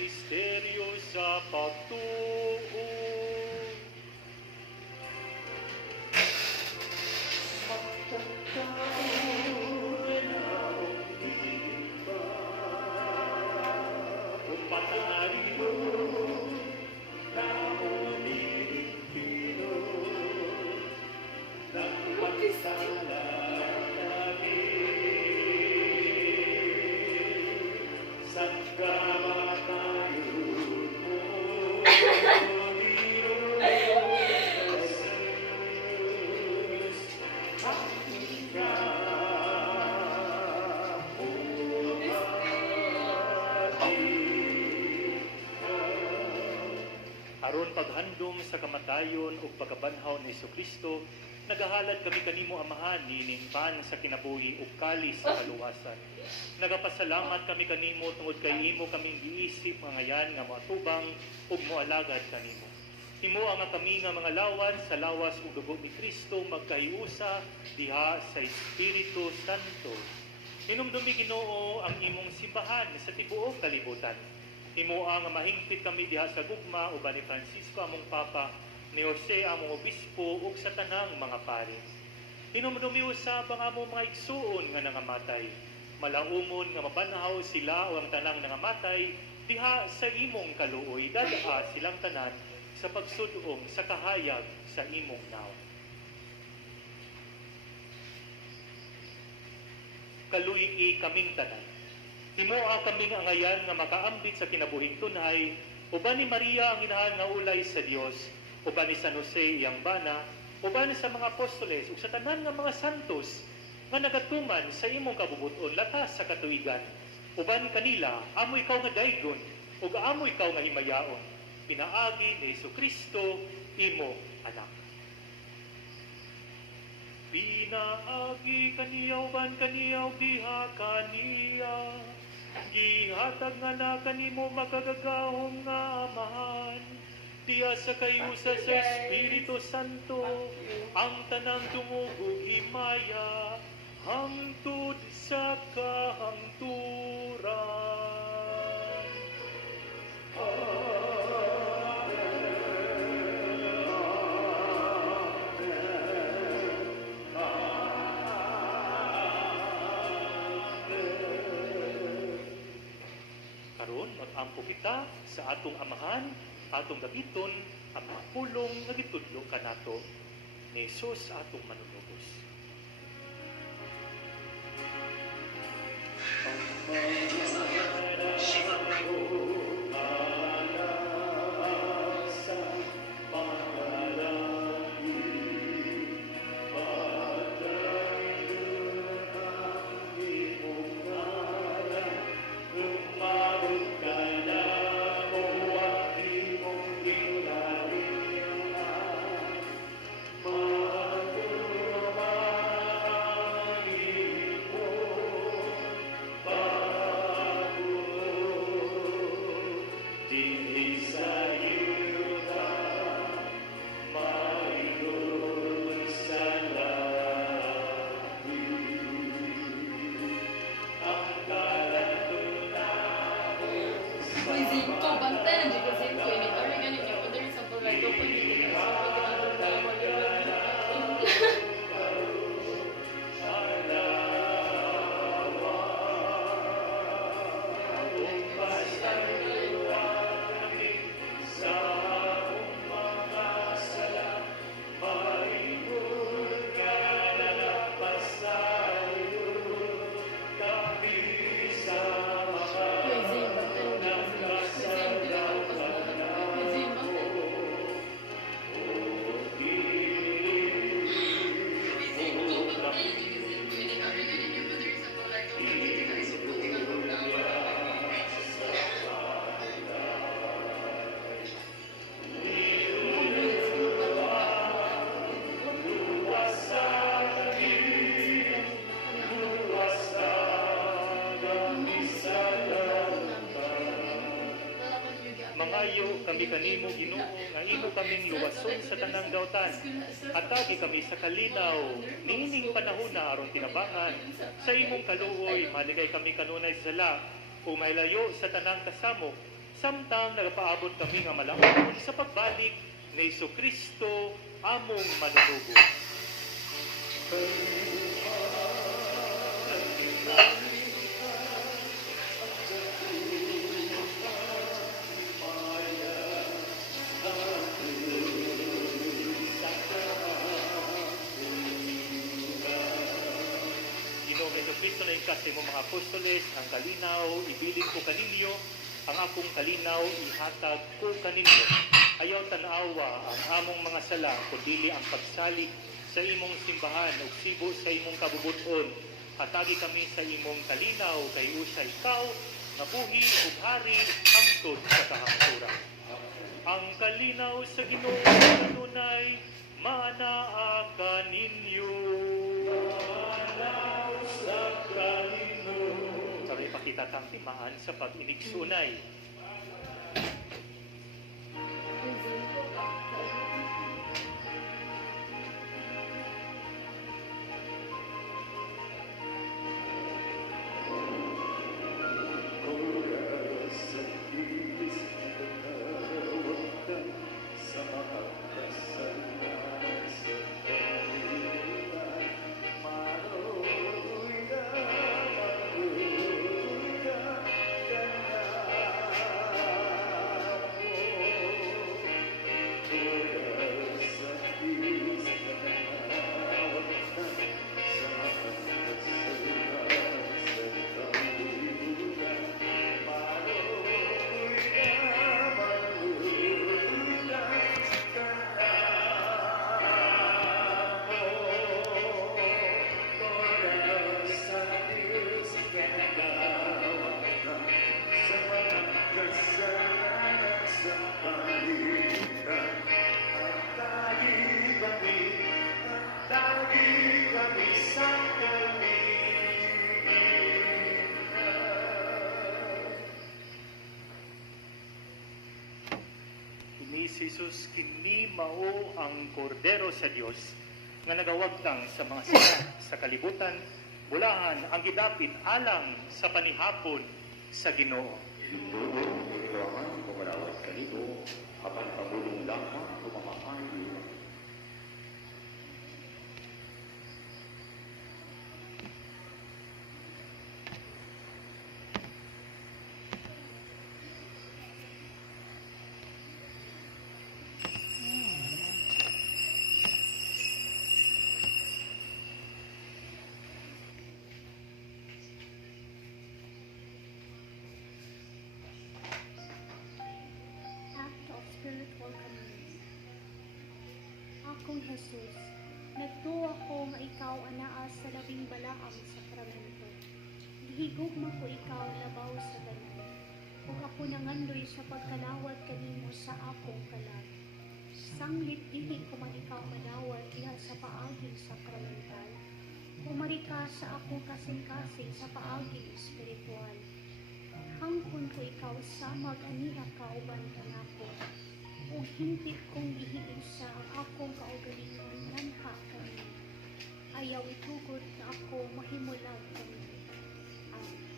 misteryo sa pagtuo. Aron paghandom sa kamatayon ug pagkabanhaw ni Jesucristo, nagahalad kami kanimo Amahan nining pan sa kinabuhi ug kalis sa kaluwasan. Nagapasalamat kami kanimo tungod kay imo kaming giisip nga ngayan nga moatubang ug moalagad kanimo. Himo nga kami nga mga lawan sa lawas ug dugo ni Kristo magkahiusa diha sa Espiritu Santo. Hinumdumi Ginoo ang imong simbahan sa tibuok kalibutan. Himoa nga mahingpit kami diha sa gugma uban ni Francisco among Papa, ni Jose among obispo ug sa tanang mga pare. Hinumdumi usab ang among mga igsuon nga nangamatay. Malaumon nga mabanhaw sila o ang tanang nangamatay diha sa imong kaluoy, dadaa silang tanan sa pagsudong sa kahayag sa imong naw. Kaluyi kaming tanan. Himoa kami nga ngayan nga makaambit sa kinabuhing tunay, uban ni Maria ang inahan nga ulay sa Dios, uban ni San Jose iyang bana, uban sa mga apostoles ug sa tanan nga mga santos nga nagatuman sa imong kabubuton latas sa katuigan. Uban kanila amo ikaw nga daygon ug amo ikaw nga himayaon. Pinaagi ni Jesucristo imo anak. Pinaagi kaniya uban kaniya ug diha kaniya. Gihatag nga na kanimo makagagahom nga Amahan, diya sa kayusa sa Espiritu Santo, ang tanang tumugog himaya, hangtod sa kahangturan. Karon mag-ampo kita sa atong Amahan, atong gabiton ang mga pulong nga gitudlo kanato ni Jesus atong manunubos. Mangayo kami kanimo Ginoo nga imo kaming luwason sa tanang daotan. Hatagi kami sa kalinaw niining panahona aron tinabangan sa imong kaluoy maligay kami kanunay sa sala o maylayo sa tanang kasamo Samtang nagapaabot kami nga malangkon sa pagbalik ni Kristo among manunugo. Kristo na yung kasi mo mga apostoles, ang kalinaw, ibilin ko kaninyo, ang akong kalinaw, ihatag ko kaninyo. Ayaw tanawa ang among mga sala, kundili ang pagsalig sa imong simbahan o sibo sa imong kabubuton. Hatagi kami sa imong kalinaw, kay usa ikaw, nabuhi ug hari hangtod sa kahangturan. Ang kalinaw sa Ginoo kanunay manaa kaninyo. Sabi pakita tang timaan sa pag-inigsunay. Jesus kini mao ang kordero sa Dios nga nagawagtang sa mga sala sa kalibutan, bulahan ang gidapit alang sa panihapon sa Ginoo. Ito ang pagmalawas kanito, apan pabulong lamang kumamakayo. Spiritual communion. Akong Jesus, nagtuwa ko nga ikaw anaa sa labing balaang sakramento. Gihigugma ko ikaw labaw sa ganun. Kung ako nangandoy sa pagkalawat kanimo sa akong kalag. Sanglit dili ko man ikaw manawat diha sa paaging sakramental. Umari ka sa akong kasing-kasing sa paaging espiritual. Hangkon ko ikaw samag aniha kauban kanako. O hintip kong gihiin sa akong kaugalingon nanha kami. Ayaw itugod na ako mahimulag kami. Amen.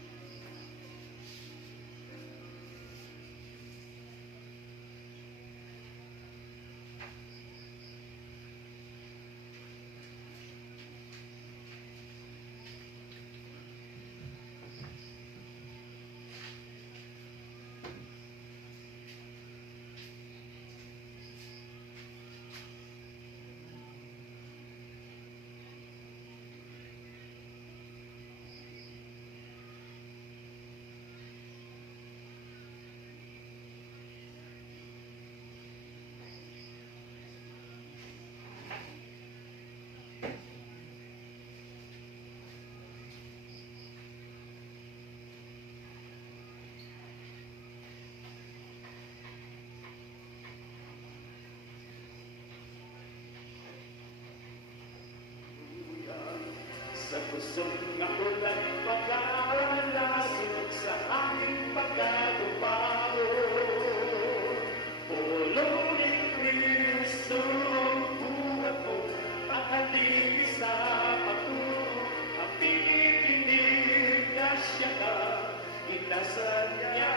Sa pusong nakulang pagkalasot sa aking pagkatupaho. Pulong ni Kristo ang buhat ko, at haligi sa pagturo. Ang pinikinig na siya ka, inasal niya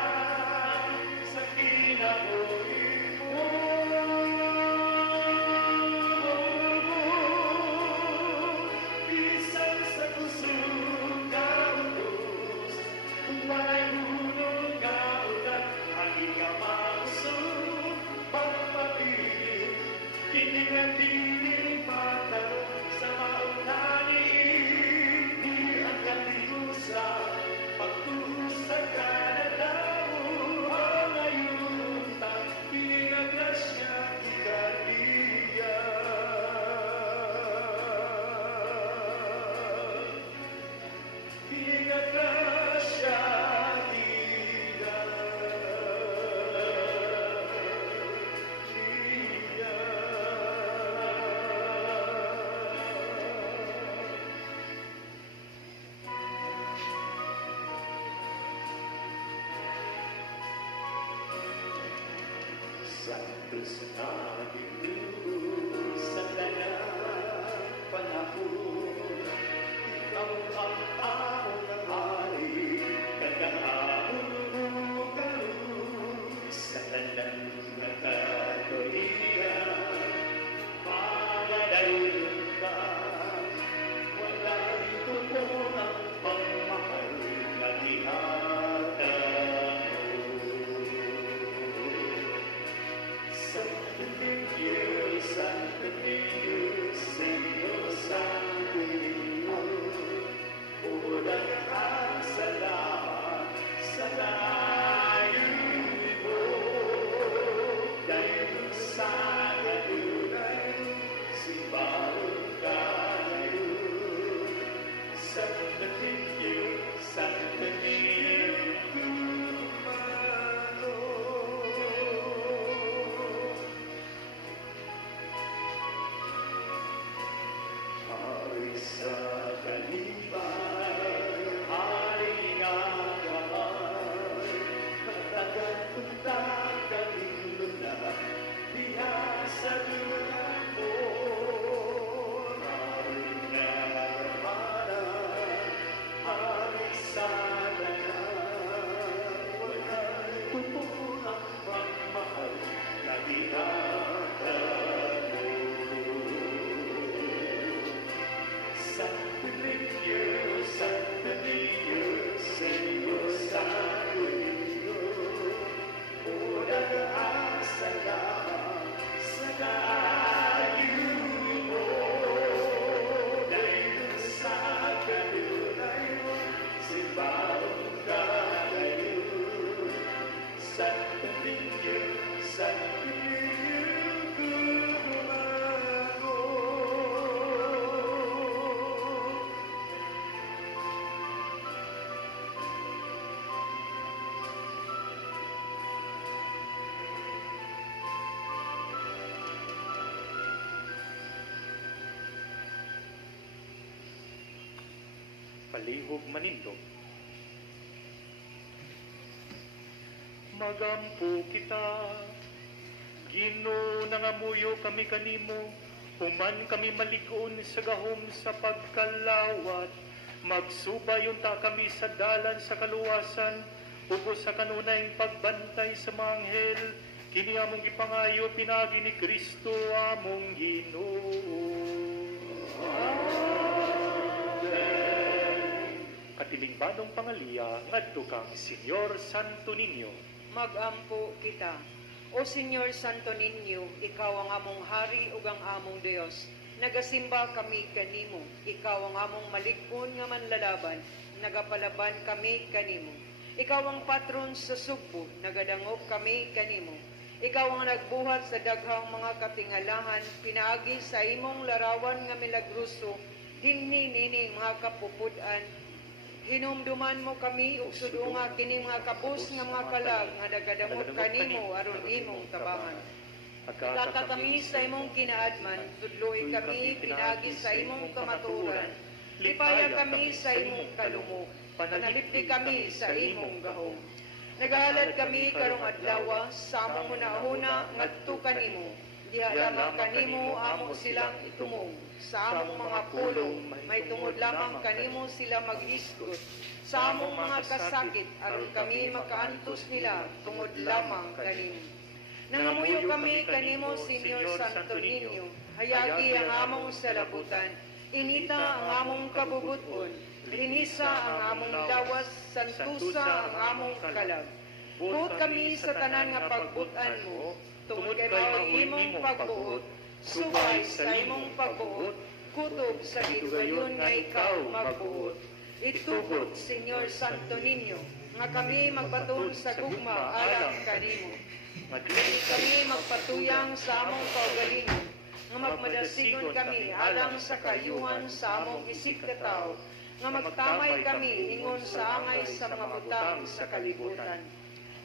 Santos na Ginoo, sa tanan panahon, ikaw ang among hari, kagahapon mo karon, sa tanan na Katolika, magadayon ka, walay tupon ang pagmahal na gihatag mo. Santo Niño, Santo Niño, Señor Santo Niño, ulang ang salamat sa layon mo. Dahil sa gadunay, simbahan ka ngayon. Santo Niño, Santo Niño, kumano. Hari sa kaliban, hari nga kamay, matagal punta kaming luna, diha sa lunan mo. Hari nga kamanan, hari sa danan, walay tupon ang pagmahal na dihatag mo. Santo Niño, Santo Niño, Señor Santo Niño, ulang ang salamat sa layon mo. Dahil sa kanunay mo, simbahan ka ngayon. Santo Niño, Santo Niño, kumano. Palihog manindog. Magampo kita, Ginoo, nangamuyo kami kanimo, human kami maligon sa gahom sa pagkalawat, magsubayon ta kami sa dalan sa kaluwasan, ubos sa kanunay pagbantay sa mga anghel, kini among gipangayo pinagi ni Kristo among Ginoo. Katilingbanong pangaliya, ngadto kang Senyor Santo Niño. Magampo kita. O Senyor Santo Niño, ikaw ang among hari ug ang among Dios. Nagasimba kami kanimo. Ikaw ang among malikon nga manlalaban. Nagapalaban kami kanimo. Ikaw ang patron sa sugbo. Nagadangop kami kanimo. Ikaw ang nagbuhat sa daghang mga katingalahan. Pinaagi sa imong larawan nga milagruso. Dinhi nini mga kapupudan. Hinumduman mo kami ug sudunga kini mga kapus nga mga kalag nga nagadamot kanimo aron imong tabangan. Ikata kami sa imong kinaadman, tudloy kami pinaagi sa imong kamatuoran. Lipaya kami sa imong kalumo, panalipdi kami sa imong gahom. Nagahalad kami karong adlaw sa among hunahuna ngadto kanimo. Diha lamang kanimo amo silang itumong. Sa among mga pulong, may tungod lamang kanimo sila mag-isgot. Sa among mga kasakit, aron kami makaantos nila, tungod lamang kanimo. Nangamuyo kami kanimo, Senyor Santo Niño, hayagi ang among salabutan, inita ang among kabubuton, linisa ang among lawas, santusa ang among kalag. Buot kami sa tanan nga pagbutan mo, tungod kay mao imong pagbuot, subay sa imong pagbuot, kutob sa hidugayon nga ikaw magbuot. Itugot, Senyor Santo Niño, nga kami magbaton sa gugma alang kanimo. Dili kami magpatuyang sa among kaugalingon, nga magmadasigon kami alang sa kayuhan sa among isip katao, nga magtamay kami ingon sa angay sa mga butang sa kalibutan.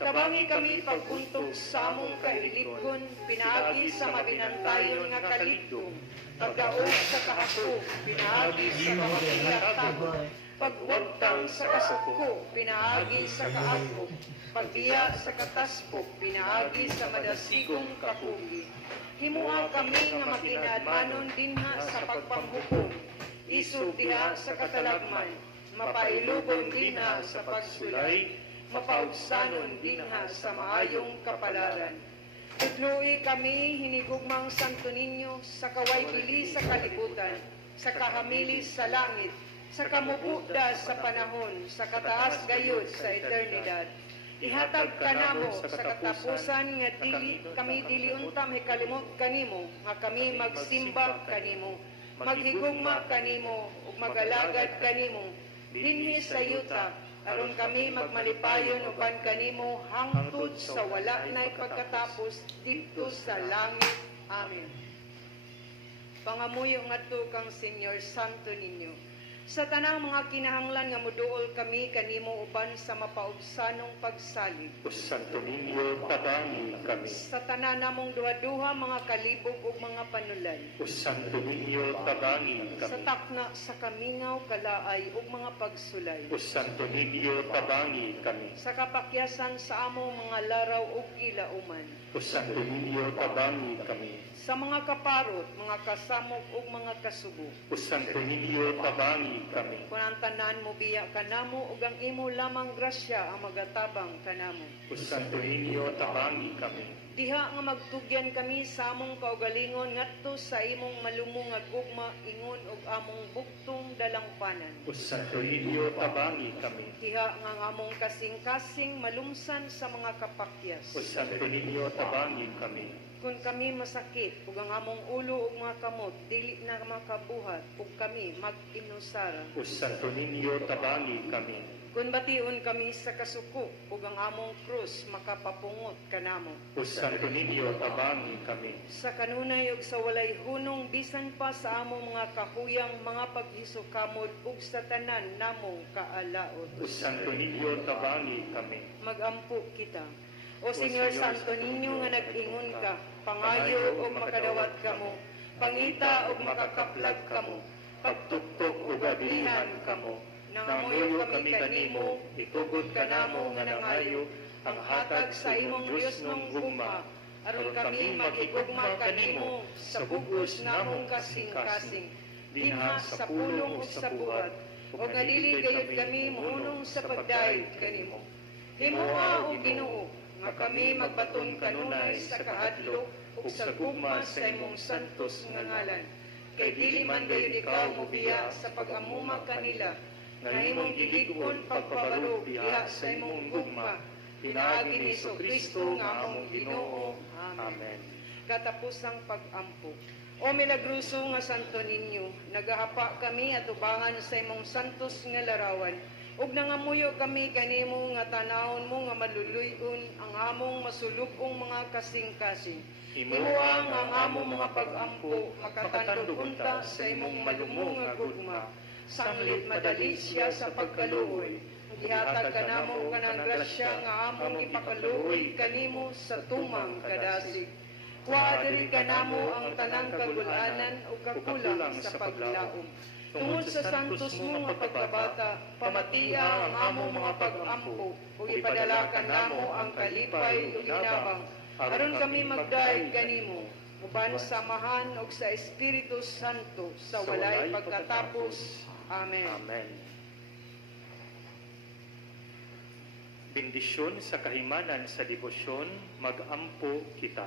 Tabangi kami pagbuntog sa among kailigon, pinaagi sa mabinantayon nga kaligdong, pagdaog sa kahako, pinaagi sa kawagiatago, pagwagtang sa kasuko, pinaagi sa kaagbo, pagbiya sa kataspok, pinaagi sa madasigong kapugi. Himua kami nga makinadmanon dinha sa pagpanghukom, isog diha sa katalagman, mapailugon dinha sa pagsulay, mapaugsanon dinha sa maayong kapalaran. Tudloi kami hinigugmang Santo Niño sa kaway bili sa kalibutan, sa kahamilis sa langit, sa kamupugda sa panahon, sa kataas gayud sa eternidad. Ihatag ka namo sa katapusan nga dili kami diliuntam hikalimot kanimo, nga kami magsimba kanimo, maghigugma kanimo ug magalagad kanimo dinhi sa yuta, aron kami magmalipayon uban kanimo hangtod sa wala nay pagkatapos didto sa langit. Amen. Pangamuyo ngadto kang Senyor Santo Niño. Sa tanang mga kinahanglan nga moduol kami kanimo uban sa mapaubsanong pagsalig. O Santo Niño, tabangi kami. Sa tanan namong duha-duha mga kalibog ug mga panulan. O Santo Niño, tabangi Sa kami. takna sa kamingaw, kalaay ug mga pagsulay. O Santo Niño, tabangi kami. Sa kapakyasan sa among mga laraw ug ilauman. O Santo Niño, tabangi kami. Sa mga kaparot, mga kasamok ug mga kasubo. O Santo Niño, tabangi kami. Kung ang tanan mo biya kanamo ug ang imo lamang grasya ang magatabang kanamo. O Santo Niño, tabangi kami. Diha nga magtugyan kami sa among kaugalingon ngadto sa imong malumong nga gugma ingon ug among buktong dalangpanan. O Santo Niño, tabangi kami. Diha nga ang among kasing-kasing malumsan sa mga kapakyas. O Santo Niño, tabangi kami. Kung kami masakit ug ang among ulo ug mga kamot dili na makabuhat ug kami mag-inusara. O Santo Niño, tabangi kami. Kung bation kami sa kasuko ug ang among krus makapapungot kanamo. O Santo Niño, tabangi kami. Sa kanunay ug sa walay hunong bisan pa sa among mga kahuyang mga paghisukkamod ug sa tanan namong kaalaot. O Santo Niño, tabangi kami. Magampo kita. O Senyor Santo Niño nga nag-ingon ka, pangayo o makadawat kamo, pangita o makakaplag kamo, pagtuktok o gablihan kamo. Nangamuyo kami kanimo, itugod ka namo nga nangayo, ang hatag sa imong Diyos nung gugma, aron kami magigugma kanimo sa bugos namong kasing-kasing, dinha sa pulong o sa buhat, o nga dili gayud kami muunong sa pagdayeg kanimo. Himoa o Ginoo, nga kami magbaton kanunay sa kahadlok ug sa gugma sa imong santos nga ngalan. Kay dili man gayud ikaw mobiya sa pag-amuma kanila, nga imong gilig-on pagpabalo diha sa imong gugma. Pinaagi ni Kristo nga among Ginoo. Amen. Katapusang pag-ampo. O milagruso nga Santo Niño, nagahapa kami at ubangan sa imong santos nga larawan, ug nangamuyo kami kanimo nga tanawon mo nga maluluyon ang among masulubong mga kasing-kasing. Himuang ang among mga pag-ampo makatandog unta sa imong malumong nga gugma. Sanglit madali siya sa pagkaluoy. Ihatag ka namo kanang grasya nga among ipakaluoy kanimo sa tumang kadasig. Kuadiri ka namo ang tanang kagulanan o kakulang sa paglaom. Tungod sa santos mo nga pagkabata, pamatiya ang among mga pag-ampo, o ipadala ka namo ang kalipay o ginabang, aron kami magdaig kanimo, uban sa samahan o sa Espiritu Santo, sa walay pagkatapos. Amen. Amen. Bendisyon sa kahimanan sa debosyon, mag-ampo kita.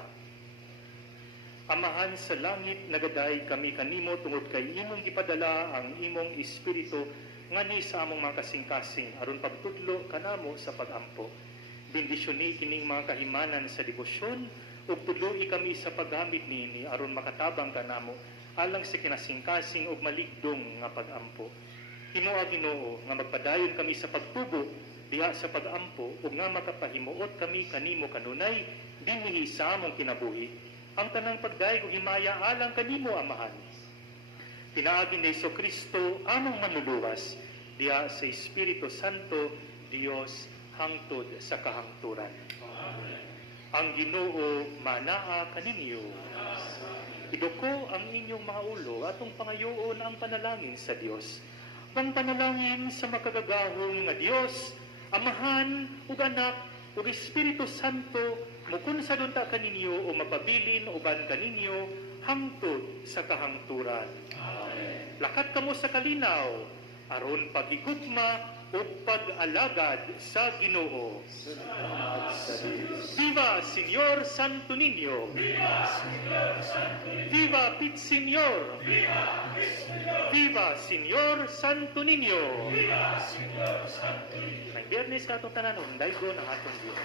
Amahan sa langit, nagaday kami kanimo tungod kay imong gipadala ang imong espiritu ngani sa among mga kasing-kasing aron pagtudlo kanamo sa pag-ampo. Bendisyon kining mga kahimanan sa debosyon ug tudloi kami sa paggamit niini aron makatabang kanamo alang sa kinasing-kasing ug maligdong nga pag-ampo. Himuha Ginoo nga magpadayon kami sa pagtubo diha sa pag-ampo ug nga makapahimuot kami kanimo kanunay dinhi sa among kinabuhi. Ang tanang pagdaig ug himaya alang kanimo amahan. Pinaagi ni Kristo among manluluwas, diha sa Espiritu Santo, Dios hangtod sa kahangturan. Ang Ginoo manaa kaninyo. Iduko ang inyong mga ulo atong pangayoon ang panalangin sa Dios. Ang panalangin sa makagagahong nga Dios, Amahan ug Anak ug Espiritu Santo, mukun sa dunta kaninyo o mapabilin uban kaninyo hangtod sa kahangturan. Amen. Lakat kamo sa kalinaw aron pagigugma o pag-alagad sa Ginoo. Viva Señor Santo Niño! Viva Señor Santo Niño! Viva Pit Señor! Viva Señor Santo Niño! Viva Señor Santo Niño! May biyernes ka itong tananon, daigo ng atong Diyos.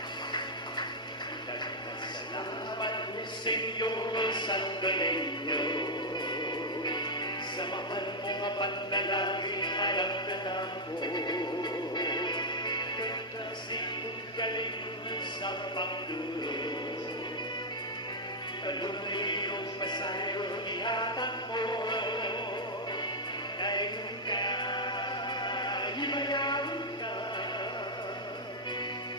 Salamat po, Señor Santo Niño, sa mahal mo nga panalangin alam na ko. Kagkasigong galing sa pagdulo, kalunoy yung pasayo ihatag mo. Dayon ka, himayawin ka,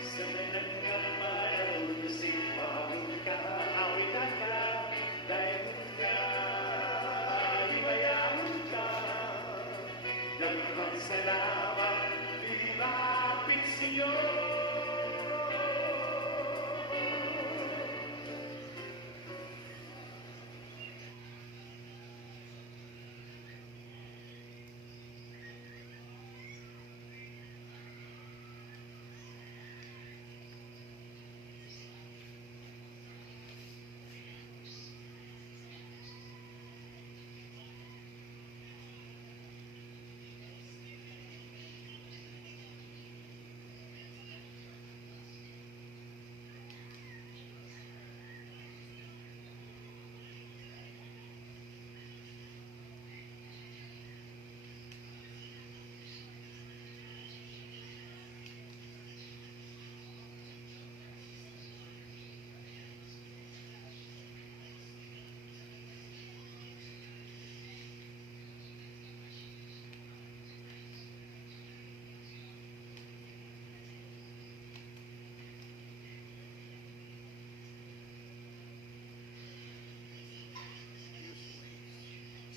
sa nanangang malaw simbahan ka, awitan ka. Dayon ka, himayawin ka, daghang salamat, ilapit sa'yo.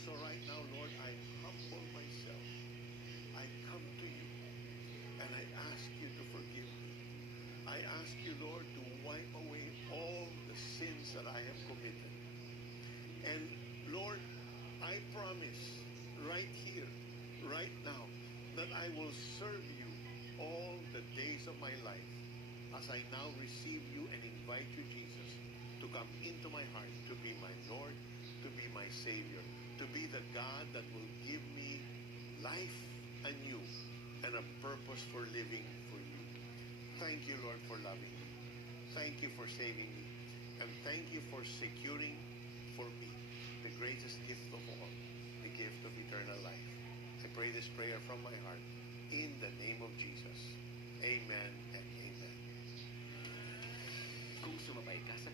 So right now, Lord, I humble myself. I come to you and I ask you to forgive me. I ask you, Lord, to wipe away all the sins that I have committed. And Lord, I promise right here, right now, that I will serve you all the days of my life as I now receive you and invite you, Jesus, to come into my heart, to be my Lord, to be my Savior, to be the God that will give me life anew and a purpose for living for you. Thank you, Lord, for loving me. Thank you for saving me. And thank you for securing for me the greatest gift of all, the gift of eternal life. I pray this prayer from my heart in the name of Jesus. Amen and amen. Kung sumabay ka sa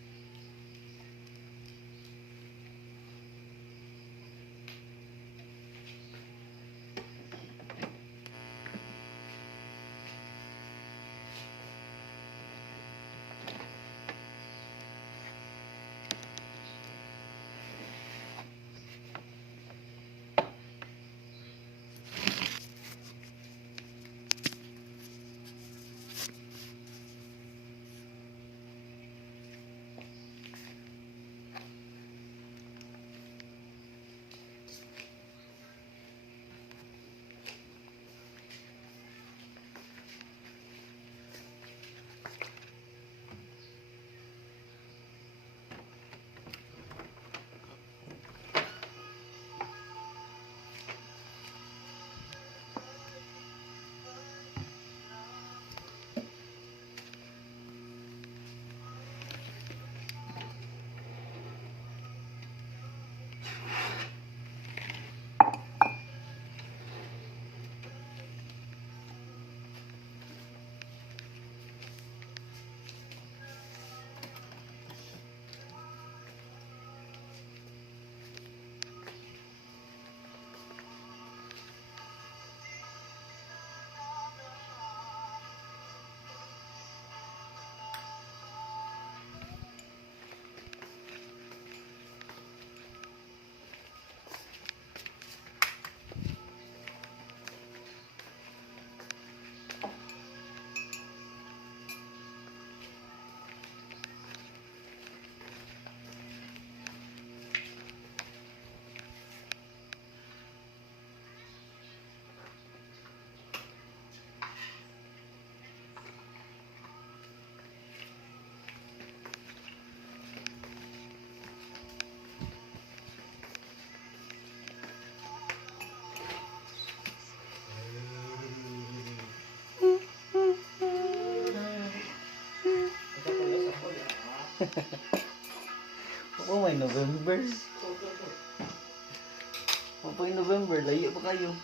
Oo, may November. May November, layo pa kayo.